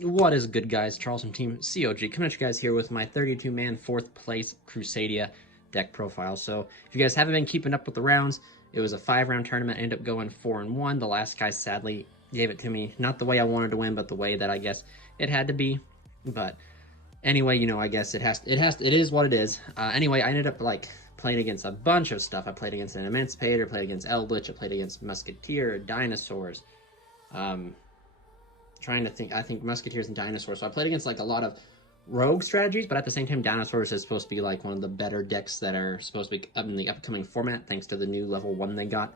What is good, guys? Charles from Team COG coming at you guys here with my 32-man 4th place Crusadia deck profile. So if you guys haven't been keeping up with the rounds, it was a 5-round tournament. I ended up going 4-1. The last guy sadly gave it to me, not the way I wanted to win, but the way that I guess it had to be. But anyway, you know, I guess it is what it is. Anyway, I ended up like playing against a bunch of stuff. I played against an Emancipator, played against Eldritch, I played against Musketeer, Dinosaurs. Trying to think, I think Musketeers and Dinosaurs. So I played against like a lot of rogue strategies, but at the same time, Dinosaurs is supposed to be like one of the better decks that are supposed to be up in the upcoming format, thanks to the new level 1 they got,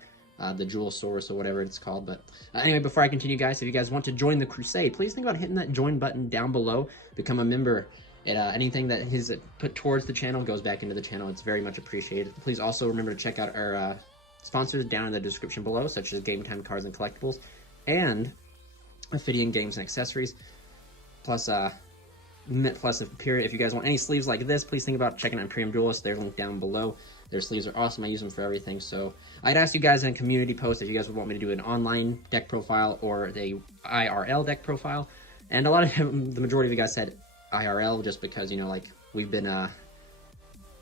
the Jewel Source or whatever it's called. But anyway, before I continue, guys, if you guys want to join the Crusade, please think about hitting that join button down below. Become a member. Anything that is put towards the channel goes back into the channel. It's very much appreciated. Please also remember to check out our sponsors down in the description below, such as GameTime Cards and Collectibles, and OPHIDIAN Games and Accessories, plus Period. If you guys want any sleeves like this, please think about checking out Imperium Duelist. They're linked down below. Their sleeves are awesome. I use them for everything. So I'd ask you guys in a community post if you guys would want me to do an online deck profile or a IRL deck profile. And a lot of the majority of you guys said IRL just because, you know, like we've been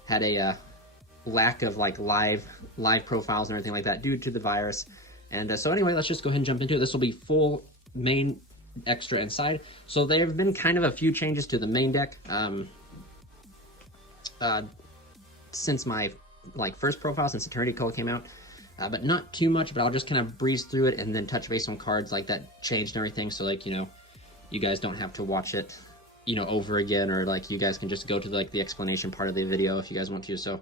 had a lack of like live profiles and everything like that due to the virus. And so anyway, let's just go ahead and jump into it. This will be full main, extra, and side. So there have been kind of a few changes to the main deck since my first profile, since Eternity Code came out, but not too much. But I'll just kind of breeze through it and then touch base on cards like that changed and everything. So like, you know, you guys don't have to watch it, you know, over again, or like you guys can just go to like the explanation part of the video if you guys want to. So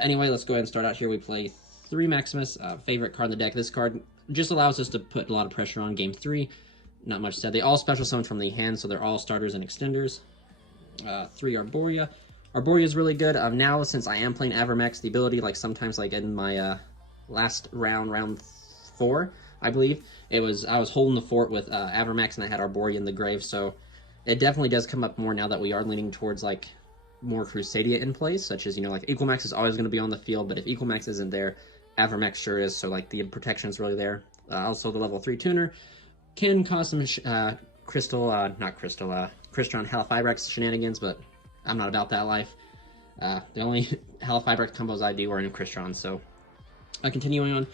anyway, let's go ahead and start out here. We play 3 Maximus, favorite card in the deck. This card just allows us to put a lot of pressure on game 3. Not much said. They all special summon from the hand, so they're all starters and extenders. 3 Arborea. Arborea is really good. Now, since I am playing Avermax, the ability, like sometimes, like in my last round 4, I believe, I was holding the fort with Avermax, and I had Arborea in the grave, so it definitely does come up more now that we are leaning towards like more Crusadia in plays, such as, you know, like Equalmax is always going to be on the field, but if Equalmax isn't there, Avermax sure is, so like the protection is really there. Also, the level 3 tuner can cause some Crystron Halifibrax shenanigans, but I'm not about that life. The only Halifibrax combos I do are in Crystron. So continuing on,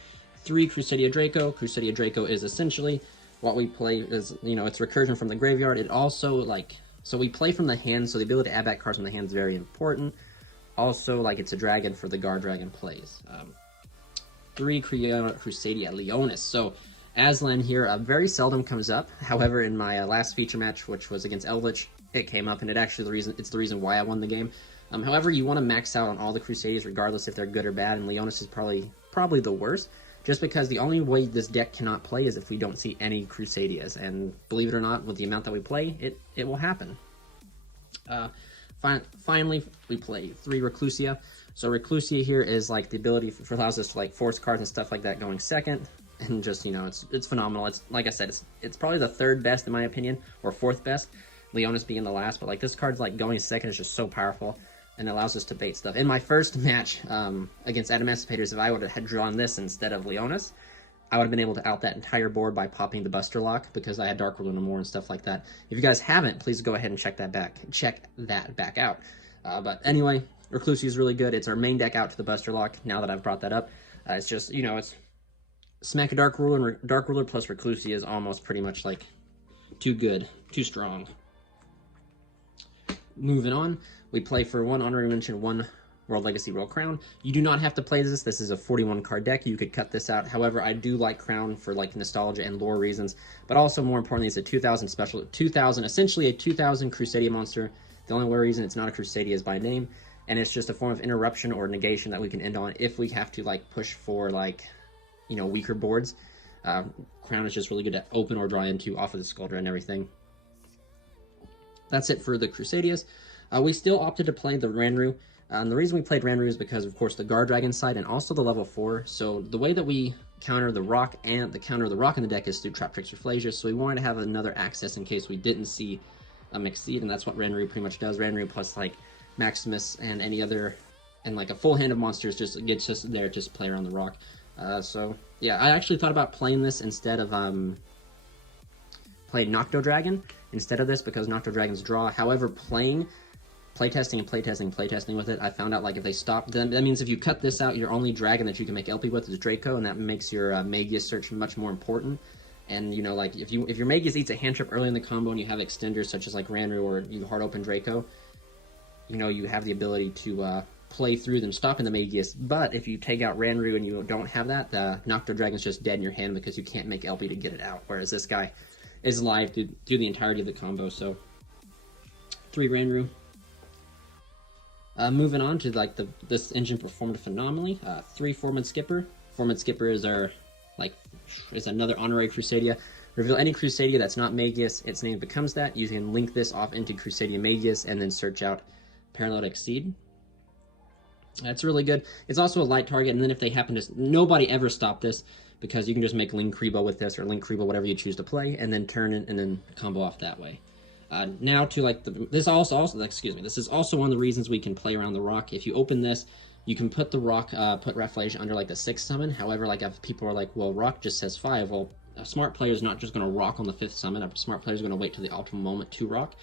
3 Crusadia Draco. Crusadia Draco is essentially what we play is, you know, it's recursion from the graveyard. It also like, so we play from the hand, so the ability to add back cards from the hand is very important. Also, like, it's a dragon for the guard dragon plays. 3 Crusadia Leonis. So Aslan here very seldom comes up. However, in my last feature match, which was against Eldritch, it came up, and it's the reason why I won the game. However, you want to max out on all the Crusadias, regardless if they're good or bad, and Leonis is probably the worst, just because the only way this deck cannot play is if we don't see any Crusadias, and believe it or not, with the amount that we play, it will happen. Finally, we play 3 Reclusia. So Reclusia here is like the ability for allows us to like force cards and stuff like that going second. And just, you know, it's phenomenal. It's like I said, it's probably the 3rd best in my opinion, or 4th best. Leonis being the last, but like this card's like going second is just so powerful and allows us to bait stuff. In my first match against Emancipators, if I would have had drawn this instead of Leonis, I would have been able to out that entire board by popping the Buster Lock because I had Dark Ruler no more and stuff like that. If you guys haven't, please go ahead and check that back out. But anyway, Reclusia is really good. It's our main deck out to the Buster Lock. Now that I've brought that up, it's just, you know, it's smack a Dark Ruler, and Dark Ruler plus Reclusia is almost pretty much like too good, too strong. Moving on, we play for 1 Honorary Mention, 1 World Legacy World Crown. You do not have to play this. This is a 41 card deck. You could cut this out. However, I do like Crown for like nostalgia and lore reasons, but also more importantly, it's a 2000 special, essentially a 2000 Crusadia monster. The only reason it's not a Crusadia is by name, and it's just a form of interruption or negation that we can end on if we have to like push for like, you know, weaker boards. Crown is just really good to open or draw into off of the Skuldra and everything. That's it for the Crusadias. We still opted to play the Ranru. And the reason we played Ranru is because, of course, the Guard Dragon side and also the level 4. So the way that we counter the rock in the deck is through Trap Tricks or Flasia. So we wanted to have another access in case we didn't see a Mixed-Seed, and that's what Ranru pretty much does. Ranru plus like Maximus and any other, and like a full hand of monsters just gets us there, just play around the rock. So yeah, I actually thought about playing this instead of playing Nocto Dragon instead of this because Nocto Dragons draw. However, playtesting with it, I found out like if they stop, then that means if you cut this out, your only dragon that you can make LP with is Draco, and that makes your Magius search much more important. And you know, like if your Magius eats a hand trip early in the combo and you have extenders such as like Ranru or you hard open Draco, you know, you have the ability to play through them stopping the Magius. But if you take out Ranru and you don't have that, the Nocto Dragon's just dead in your hand because you can't make LP to get it out. Whereas this guy is live through the entirety of the combo. So 3 Ranru. Moving on to like this engine performed phenomenally. 3 Foreman Skipper. Foreman Skipper is is another honorary Crusadia. Reveal any Crusadia that's not Magius, its name becomes that. You can link this off into Crusadia Magius and then search out Parallel Exceed. That's really good. It's also a light target, and then if they happen to... Nobody ever stopped this, because you can just make Link Kribo with this, or Link Kribo, whatever you choose to play, and then turn it, and then combo off that way. Now to like this is also one of the reasons we can play around the rock. If you open this, you can put the rock, put Rafflesia under like the 6th summon. However, like if people are like, well, rock just says 5. Well, a smart player is not just going to rock on the 5th summon. A smart player is going to wait till the optimal moment to rock.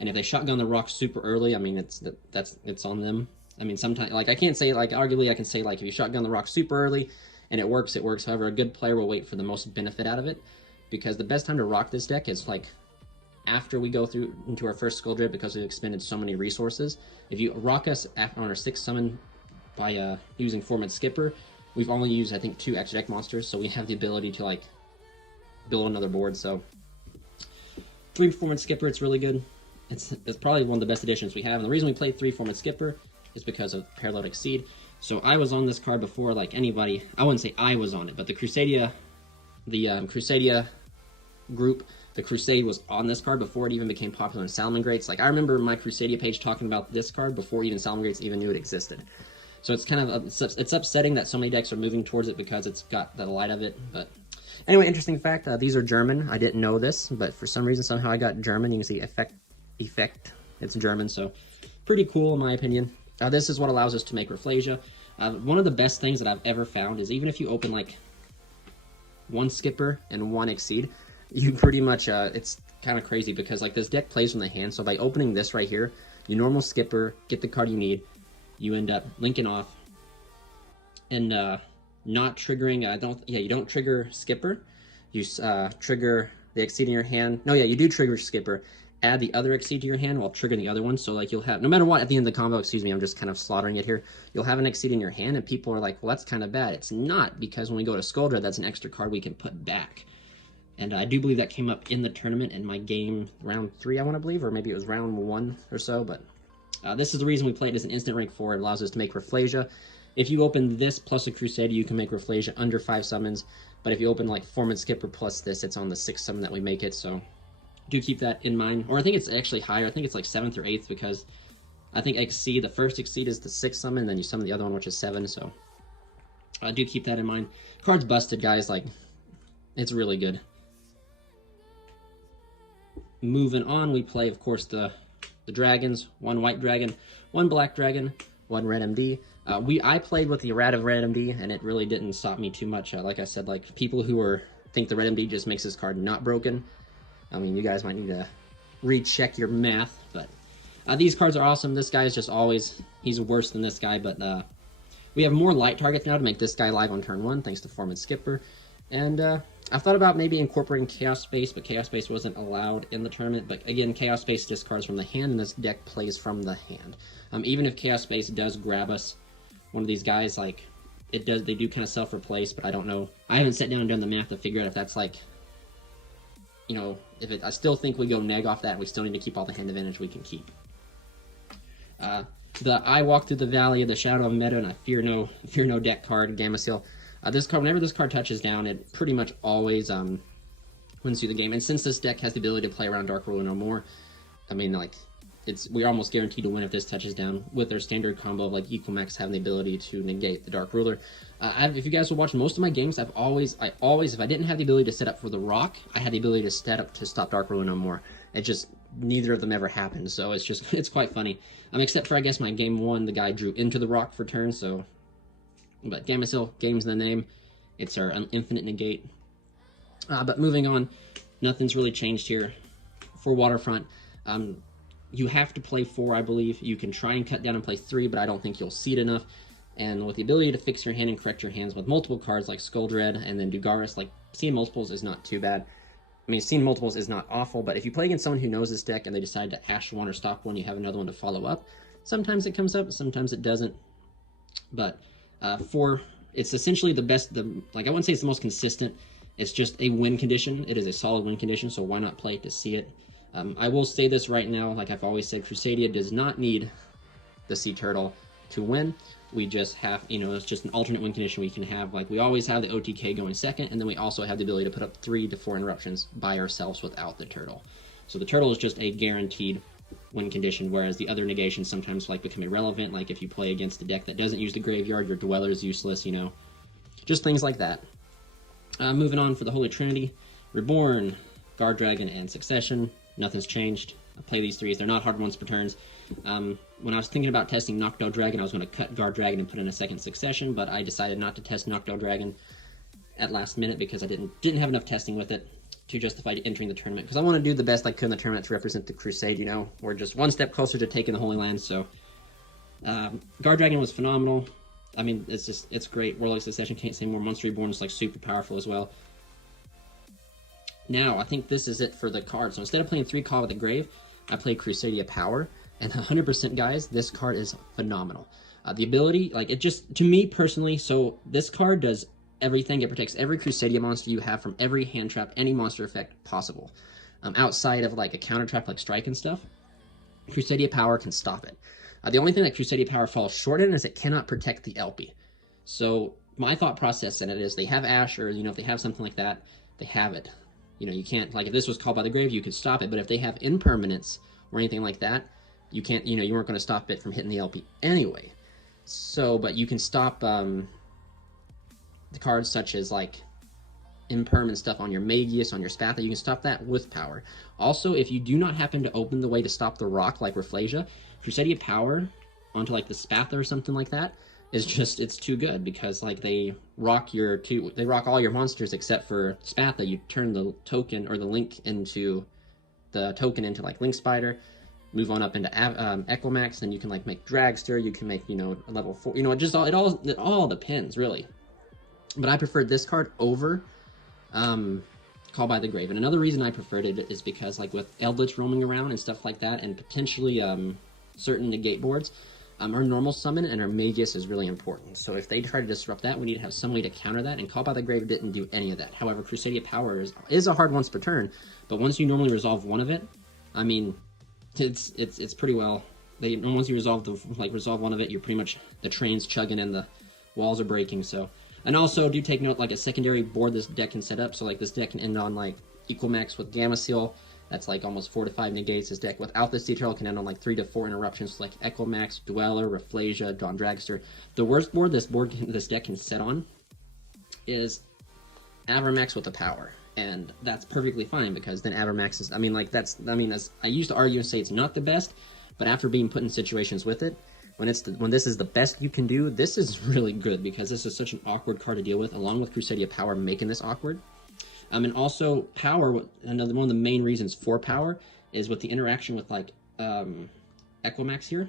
And if they shotgun the rock super early, I mean, it's on them. I mean, sometimes, like, I can't say, like, arguably I can say, like, if you shotgun the rock super early and it works, it works. However, a good player will wait for the most benefit out of it, because the best time to rock this deck is, like, after we go through into our first Skull Drip, because we've expended so many resources. If you rock us on our 6th summon by using Foreman Skipper, we've only used, I think, 2 extra deck monsters, so we have the ability to, like, build another board. So 3 Foreman Skipper, it's really good. It's probably one of the best additions we have, and the reason we played 3 Foreman Skipper is because of Parallel Exceed. So I was on this card before, like anybody. I wouldn't say I was on it, but the Crusadia group, the Crusade was on this card before it even became popular in Salamangreats. Like, I remember my Crusadia page talking about this card before even Salamangreats even knew it existed. So it's kind of, it's upsetting that so many decks are moving towards it because it's got the light of it. But anyway, interesting fact, these are German. I didn't know this, but for some reason, somehow I got German. You can see effect, it's German, so pretty cool in my opinion. This is what allows us to make Rafflesia. One of the best things that I've ever found is even if you open like 1 Skipper and 1 Exceed, you pretty much, it's kind of crazy because like this deck plays from the hand. So by opening this right here, you normal Skipper, get the card you need, you end up linking off and not triggering, you don't trigger Skipper, you trigger the Exceed in your hand. No, yeah, you do trigger Skipper. Add the other Exceed to your hand while triggering the other one. So like you'll have, no matter what, at the end of the combo, excuse me, I'm just kind of slaughtering it here. You'll have an Exceed in your hand and people are like, well, that's kind of bad. It's not, because when we go to Skull Dread, that's an extra card we can put back. And I do believe that came up in the tournament in my game round 3, I want to believe, or maybe it was round 1 or so. But this is the reason we play it as an instant rank 4. It allows us to make Rafflesia. If you open this plus a Crusadia, you can make Rafflesia under 5 summons. But if you open like Foreman Skipper plus this, it's on the 6th summon that we make it. So do keep that in mind. Or I think it's actually higher. I think it's like 7th or 8th, because I think Exceed, the first Exceed is the 6th summon, and then you summon the other one, which is 7. So I do keep that in mind. Card's busted, guys. Like, it's really good. Moving on, we play, of course, the dragons. 1 white dragon, 1 black dragon, 1 red MD. I played with the errata red MD, and it really didn't stop me too much. Like I said, like people who think the red MD just makes this card not broken. I mean, you guys might need to recheck your math, but these cards are awesome. This guy is just always, he's worse than this guy, but we have more light targets now to make this guy live on turn 1, thanks to Foreman Skipper. And I thought about maybe incorporating Chaos Space, but Chaos Space wasn't allowed in the tournament. But again, Chaos Space discards from the hand, and this deck plays from the hand. Even if Chaos Space does grab us one of these guys, like, they do kind of self-replace, but I don't know. I haven't sat down and done the math to figure out if that's like, you know, I still think we go neg off that, and we still need to keep all the hand advantage we can keep. I walk through the valley of the shadow of Meadow, and I fear no deck card, Gameciel. This card, whenever this card touches down, it pretty much always wins you the game. And since this deck has the ability to play around Dark Ruler no more, I mean, like, we're almost guaranteed to win if this touches down, with their standard combo of like Equimax having the ability to negate the Dark Ruler. If you guys will watch most of my games, I always, if I didn't have the ability to set up for the rock, I had the ability to set up to stop Dark Ruler no more. It just, neither of them ever happened, so it's quite funny. Except for, I guess, my game 1, the guy drew into the rock for turn, so. But Gameciel, game's the name. It's our infinite negate. But moving on, nothing's really changed here for Waterfront. You have to play 4, I believe. You can try and cut down and play 3, but I don't think you'll seed enough. And with the ability to fix your hand and correct your hands with multiple cards like Skull Dread and then Dugaris, like, seeing multiples is not too bad. I mean, seeing multiples is not awful, but if you play against someone who knows this deck and they decide to ash one or stop one, you have another one to follow up. Sometimes it comes up, sometimes it doesn't. But 4, it's essentially the best, like, I wouldn't say it's the most consistent. It's just a win condition. It is a solid win condition, so why not play it to see it? I will say this right now, like I've always said, Crusadia does not need the Sea Turtle to win. We just have, you know, it's just an alternate win condition we can have. Like, we always have the OTK going second, and then we also have the ability to put up 3 to 4 interruptions by ourselves without the turtle. So the turtle is just a guaranteed win condition, whereas the other negations sometimes like become irrelevant. Like if you play against a deck that doesn't use the graveyard, your Dweller is useless, you know. Just things like that. Moving on for the Holy Trinity, Reborn, Guard Dragon, and Succession. Nothing's changed. I play these 3s. They're not hard ones per turns. When I was thinking about testing Knockdown Dragon, I was going to cut Guard Dragon and put in a second Succession, but I decided not to test Knockdown Dragon at last minute because I didn't have enough testing with it to justify entering the tournament. Because I want to do the best I could in the tournament to represent the Crusade, you know. We're just one step closer to taking the Holy Land, so... Guard Dragon was phenomenal. I mean, it's great. Warlock Succession, can't say more. Monster Reborn is like super powerful as well. Now, I think this is it for the card. So instead of playing 3 Call with the Grave, I play Crusadia Power. And 100%, guys, this card is phenomenal. The ability, like, it just, to me personally, so this card does everything. It protects every Crusadia monster you have from every hand trap, any monster effect possible. Outside of, like, a counter trap like Strike and stuff, Crusadia Power can stop it. The only thing that Crusadia Power falls short in is it cannot protect the LP. So my thought process in it is they have Ash, or, you know, if they have something like that, they have it. You know, you can't, like, if this was Called by the Grave, you could stop it, but if they have impermanence or anything like that, you can't, you know, you weren't going to stop it from hitting the LP anyway. So, but you can stop the cards such as, like, impermanent stuff on your Magius, on your Spatha, you can stop that with Power. Also, if you do not happen to open the way to stop the rock, like Rafflesia, Crusadia Power onto, like, the Spatha or something like that is just, it's too good, because, like, they rock all your monsters except for Spatha. You turn the token, or the link into, like, Link Spider, move on up into Equimax, then you can, like, make Dragster, you can make, you know, a level 4, you know, it all depends, really. But I preferred this card over Call by the Grave. And another reason I preferred it is because, like, with Eldritch roaming around and stuff like that, and potentially certain negate boards, our normal summon and our Magius is really important. So if they try to disrupt that, we need to have some way to counter that, and Call by the Grave didn't do any of that. However, Crusadia Power is a hard once per turn, but once you normally resolve one of it, I mean, it's pretty well. Once you resolve one of it, you're pretty much, the train's chugging and the walls are breaking. So, and also do take note, like, a secondary board this deck can set up. So, like, this deck can end on, like, Equimax with Gamma Seal. That's like almost 4 to 5 negates. This deck without this detail can end on like 3 to 4 interruptions, like Equimax, Dweller, Rafflesia, Dawn Dragster. The worst board this deck can set on is Avermax with the Power. And that's perfectly fine, because then Avermax is, as I used to argue and say it's not the best, but after being put in situations with it, when this is the best you can do, this is really good, because this is such an awkward card to deal with, along with Crusadia Power making this awkward. And also Power, one of the main reasons for Power is with the interaction with, like, Equimax here,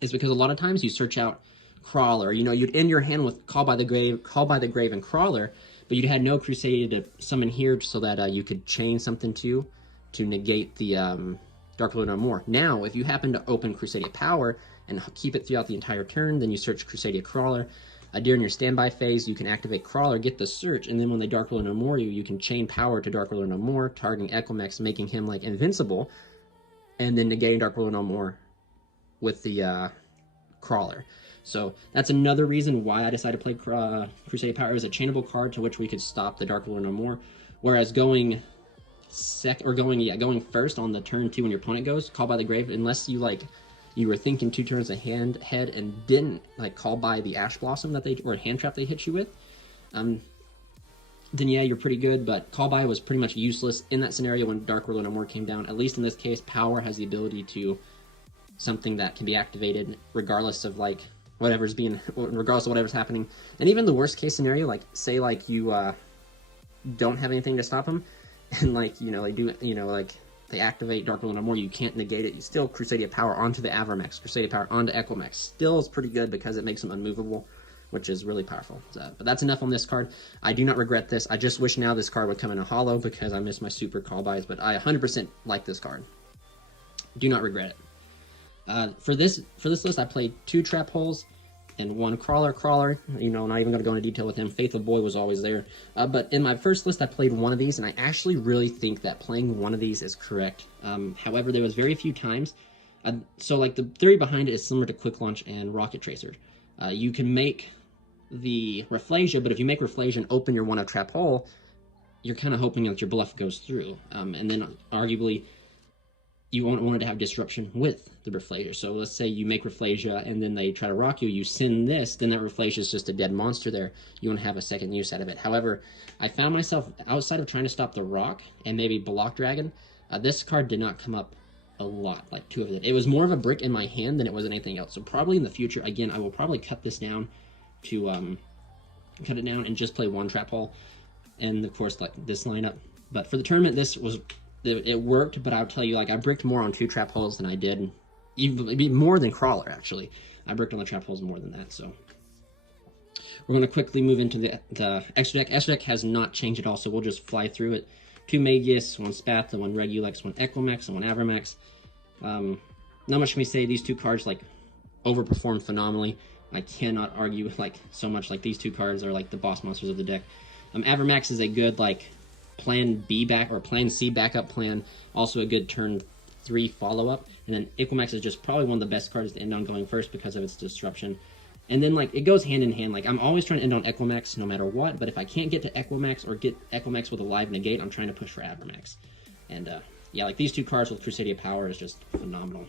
is because a lot of times you search out Crawler, you know, you'd end your hand with Call by the Grave and Crawler, but you had no Crusadia to summon here so that you could chain something to negate the Dark Lord no more. Now, if you happen to open Crusadia Power and keep it throughout the entire turn, then you search Crusadia Crawler. During your standby phase, you can activate Crawler, get the search, and then when they Dark Lord no more you can chain Power to Dark Lord no more, targeting Equimax, making him, like, invincible, and then negating Dark Lord no more with the Crawler. So that's another reason why I decided to play Crusadia Power as a chainable card to which we could stop the Dark Lord no more. Whereas going first on the turn 2 when your opponent goes, Call by the Grave, unless you were thinking 2 turns ahead and didn't, like, call by the Ash Blossom or hand trap they hit you with, then yeah, you're pretty good. But call by was pretty much useless in that scenario when Dark Lord no more came down. At least in this case, Power has the ability to something that can be activated regardless of, like, regardless of whatever's happening. And even the worst case scenario, like, say, like, you don't have anything to stop them, and, like, you know, like, they activate Dark World no more, you can't negate it. You still Crusadia power onto the Avermax, Crusadia power onto Equimax. Still is pretty good because it makes them unmovable, which is really powerful. But that's enough on this card. I do not regret this. I just wish now this card would come in a holo because I miss my super call buys, but I 100% like this card. Do not regret it. For this list, I played 2 Trap Holes and 1 Crawler. You know, not even going to go into detail with him. Faithful Boy was always there. But in my first list, I played 1 of these, and I actually really think that playing 1 of these is correct. However, there was very few times. So, like, the theory behind it is similar to Quick Launch and Rocket Tracer. You can make the Rafflesia, but if you make Rafflesia and open your 1 of Trap Hole, you're kind of hoping that your bluff goes through. And then, arguably, you wanted to have disruption with the Rafflesia. So let's say you make Rafflesia and then they try to rock you, you send this, then that Rafflesia is just a dead monster there. You want to have a second use out of it. However, I found myself, outside of trying to stop the rock and maybe Block Dragon, this card did not come up a lot, like 2 of it. It was more of a brick in my hand than it was anything else. So probably in the future, again, I will probably cut this down to, cut it down and just play 1 Trap Hole. And of course, like this lineup. But for the tournament, it worked, but I'll tell you, like, I bricked more on 2 Trap Holes than I did, even more than Crawler, actually. I bricked on the Trap Holes more than that, so. We're going to quickly move into the extra deck. Extra deck has not changed at all, so we'll just fly through it. 2 Magius, 1 Spatha, 1 Regulex, 1 Equimax, and 1 Avermax. Not much can we say. These 2 cards, like, overperformed phenomenally. I cannot argue, like, so much. Like, these 2 cards are, like, the boss monsters of the deck. Avermax is a good, like, Plan B back or Plan C backup plan, also a good turn 3 follow-up, and then Equimax is just probably one of the best cards to end on going first because of its disruption. And then, like, it goes hand in hand. Like, I'm always trying to end on Equimax no matter what, but if I can't get to Equimax or get Equimax with a live negate, I'm trying to push for Avermax. And yeah, like, these 2 cards with Crusadia power is just phenomenal.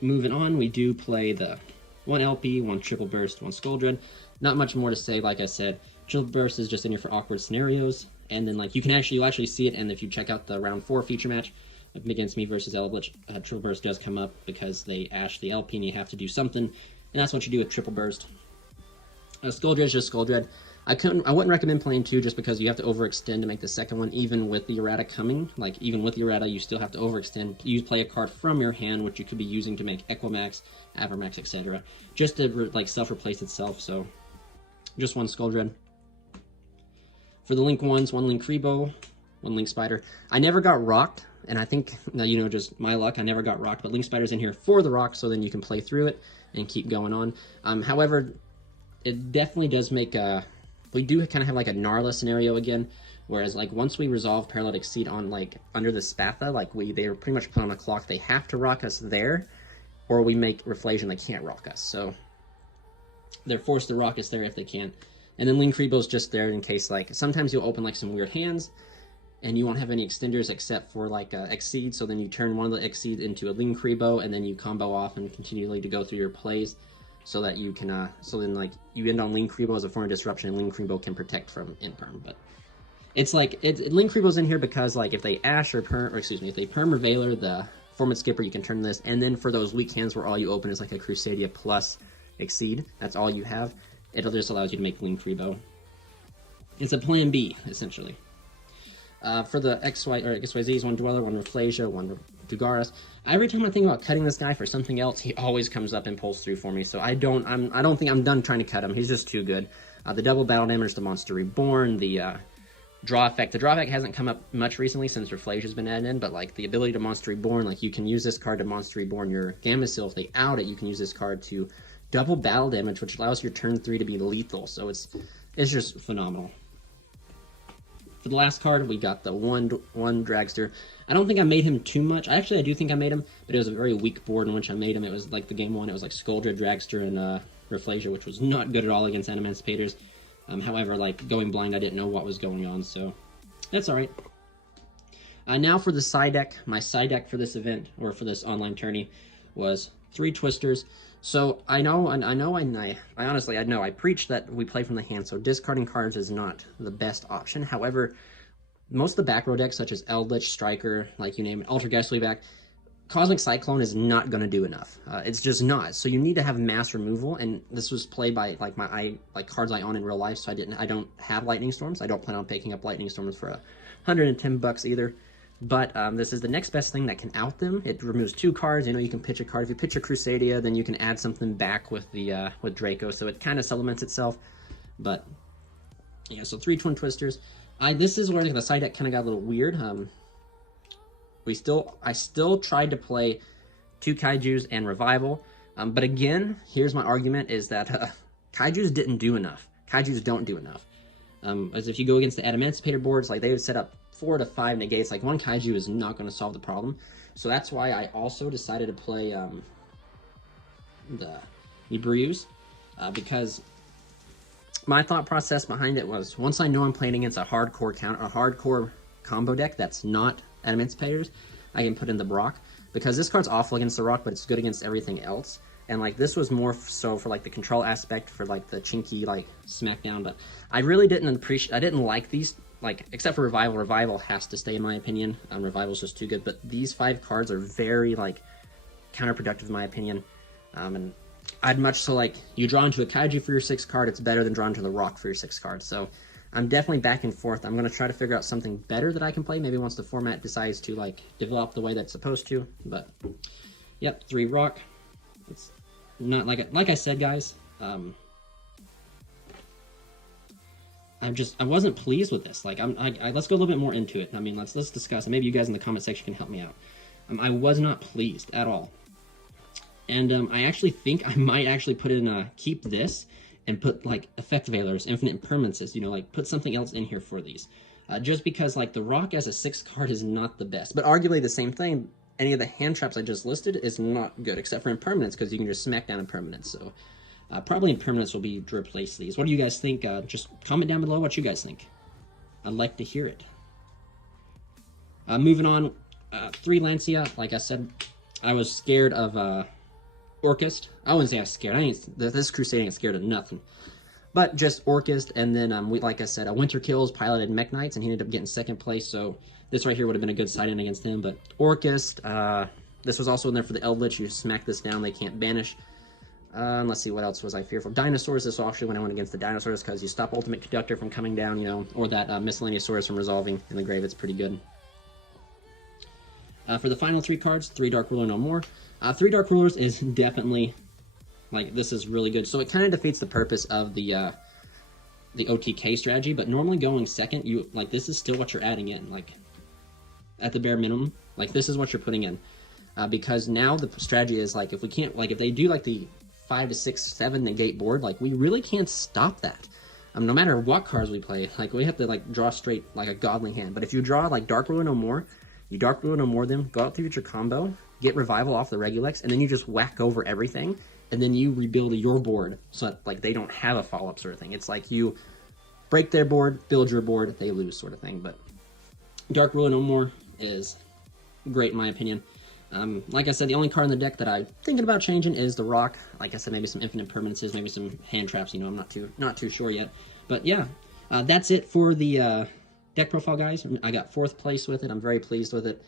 Moving on, we do play the 1 LP, 1 Triple Burst, 1 Skull Dread. Not much more to say. Like I said, Triple Burst is just in here for awkward scenarios, and then, like, you'll actually see it, and if you check out the round 4 feature match against me versus Eldritch, Triple Burst does come up because they ash the LP and you have to do something, and that's what you do with Triple Burst. Skull Dread is just Skull Dread. I wouldn't recommend playing 2 just because you have to overextend to make the second one, even with the errata coming. Like, even with the errata, you still have to overextend. You play a card from your hand, which you could be using to make Equimax, Avermax, etc. Just to, like, self-replace itself, so just 1 Skull Dread. For the Link 1s, 1 Link Rebo, 1 Link Spider. I never got rocked, and I think, you know, just my luck, I never got rocked, but Link Spider's in here for the rock, so then you can play through it and keep going on. However, it definitely does make we do kind of have like a Gnarla scenario again, whereas, like, once we resolve Paralytic Seed on, like, under the Spatha, like, they are pretty much put on the clock, they have to rock us there, or we make Rafflesia and they can't rock us, so they're forced to rock us there if they can. And then Link Rebo's just there in case, like, sometimes you'll open, like, some weird hands, and you won't have any extenders except for, like, Exceed, so then you turn one of the Exceed into a Link Rebo, and then you combo off and continually to go through your plays, so that you can, so then, like, you end on Link Rebo as a form of disruption, and Link Rebo can protect from Imperm, but it's, like, Link Rebo's in here because, like, if they Ash or Perm, or excuse me, if they Perm or Veiler the Format Skipper, you can turn this, and then for those weak hands where all you open is, like, a Crusadia plus Exceed, that's all you have, it just allows you to make Link Rebo. It's a plan B, essentially. For the XYZs, 1 Dweller, 1 Rafflesia, 1 Dugaris. Every time I think about cutting this guy for something else, he always comes up and pulls through for me. So I don't think I'm done trying to cut him. He's just too good. The double battle damage, the Monster Reborn, the draw effect. The draw effect hasn't come up much recently since Rafflesia's been added in, but, like, the ability to Monster Reborn, like, you can use this card to Monster Reborn your Gamecill. If they out it, you can use this card to double battle damage, which allows your turn 3 to be lethal. So it's just phenomenal. For the last card, we got the one Dragster. I don't think I made him too much. Actually, I do think I made him, but it was a very weak board in which I made him. It was like the game 1, it was like Skuldred, Dragster, and Rafflesia, which was not good at all against Animancipators. However, like, going blind, I didn't know what was going on, so that's alright. Now for the side deck. My side deck for this event, or for this online tourney, was 3 Twisters. So I honestly I preach that we play from the hand, so discarding cards is not the best option. However, most of the back row decks, such as Eldritch, Striker, like you name it, Ultra Ghastly back, Cosmic Cyclone is not going to do enough. It's just not. So you need to have mass removal, and this was played by, like, cards I own in real life, so I don't have Lightning Storms. I don't plan on picking up Lightning Storms for $110 either. But this is the next best thing that can out them. It removes 2 cards. You know, you can pitch a card. If you pitch a Crusadia, then you can add something back with the with Draco. So it kind of supplements itself. But yeah, so 3 Twin Twisters. This is where the side deck kind of got a little weird. I still tried to play 2 Kaijus and Revival. But again, here's my argument: is that Kaijus didn't do enough. Kaijus don't do enough. As if you go against the Adamantipator boards, like they would set up 4 to 5 negates. Like 1 Kaiju is not going to solve the problem. So that's why I also decided to play the Brews, because my thought process behind it was, once I know I'm playing against a hardcore combo deck that's not Adamanticators, I can put in the Brock, because this card's awful against the Rock, but it's good against everything else. And like this was more so for like the control aspect, for like the chinky like smackdown. But I really didn't like these, like, except for Revival. Revival has to stay in my opinion. Revival's just too good. But these 5 cards are very like counterproductive in my opinion. And I'd much so like, you draw into a Kaiju for your 6th card, it's better than drawing to the Rock for your 6th card. So I'm definitely back and forth. I'm gonna try to figure out something better that I can play. Maybe once the format decides to like develop the way that's supposed to. But yep, 3 Rock. It's not like I said, guys. I wasn't pleased with this. Like let's go a little bit more into it. I mean, let's discuss. Maybe you guys in the comment section can help me out. I was not pleased at all. And I actually think I might actually put in keep this and put like effect veilers, infinite impermanences, you know, like put something else in here for these. Just because like the Rock as a 6th card is not the best, but arguably the same thing. Any of the hand traps I just listed is not good, except for impermanence, because you can just smack down impermanence. So probably impermanence will be to replace these. What do you guys think? Just comment down below what you guys think. I'd like to hear it. Moving on, 3 Lancia. Like I said, I was scared of Orchist. I wouldn't say I was scared. This Crusade ain't scared of nothing. But just Orchist, and then like I said, Winter Kills piloted Mech Knights, and he ended up getting 2nd place. So this right here would have been a good side-in against him. But Orchist, this was also in there for the Eldritch. You smack this down, they can't banish. Let's see, what else was I fearful? Dinosaurs. This was actually when I went against the Dinosaurs, because you stop Ultimate Conductor from coming down, you know, or that Miscellaneous Saurus from resolving in the grave. It's pretty good. For the final 3 cards, 3 Dark Ruler, no more. 3 Dark Rulers is definitely, like, this is really good. So it kind of defeats the purpose of the OTK strategy, but normally going 2nd, like, this is still what you're adding in, like, at the bare minimum. Like, this is what you're putting in. Because now the strategy is, like, if we can't, like, if they do, like, the 5 to 6, 7 negate board, like, we really can't stop that. No matter what cards we play, like, we have to, like, draw straight, like, a godly hand. But if you draw, like, Dark Ruler no more, you Dark Ruler no more them, go out through your combo, get Revival off the Regulex, and then you just whack over everything, and then you rebuild your board so that, like, they don't have a follow-up sort of thing. It's like you break their board, build your board, they lose sort of thing. But Dark Ruler no more is great in my opinion. Like I said, the only card in the deck that I'm thinking about changing is the Rock. Like I said, maybe some infinite permanences, maybe some hand traps, you know, I'm not too sure yet. But yeah, that's it for the deck profile, guys. I got 4th place with it. I'm very pleased with it.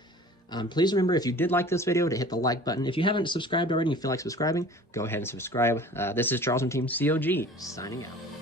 Please remember, if you did like this video, to hit the like button. If you haven't subscribed already and you feel like subscribing, go ahead and subscribe. This is Charles from Team COG, signing out.